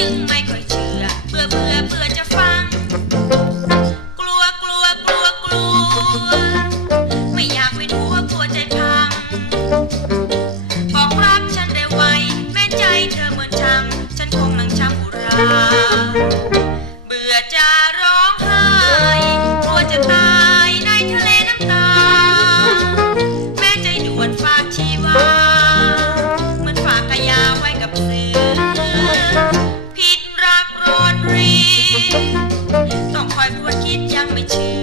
จึงไม่ค่อยเชื่อเบื่อเบื่อเบื่อจะฟัง กลัวกลัวกลัวกลัว ไม่อยากไปดูว่ากลัวใจพัง บอรักฉันได้ไวแม่ใจเธอเหมือนชัง ฉันคงนั่ช้ำอุรังไม่ชื่อ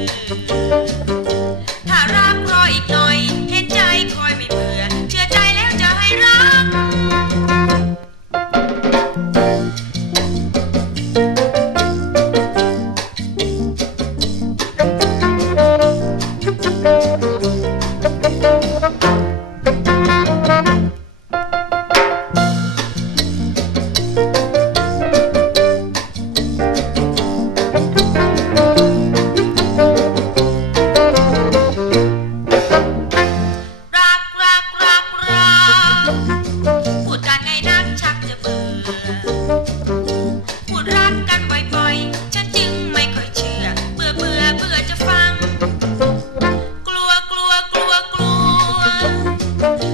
ถ้ารักรออีกหน่อย เห็นใจคอยไม่เบื่อ เชื่อใจแล้วจะให้รัก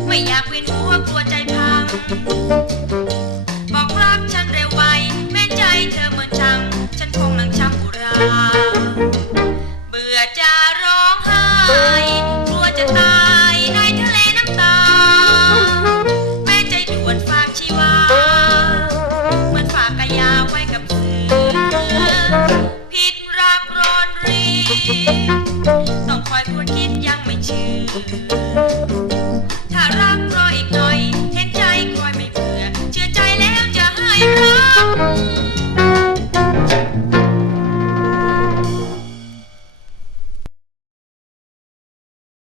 ไม่อยากเป็นหัวกลัวใจพัง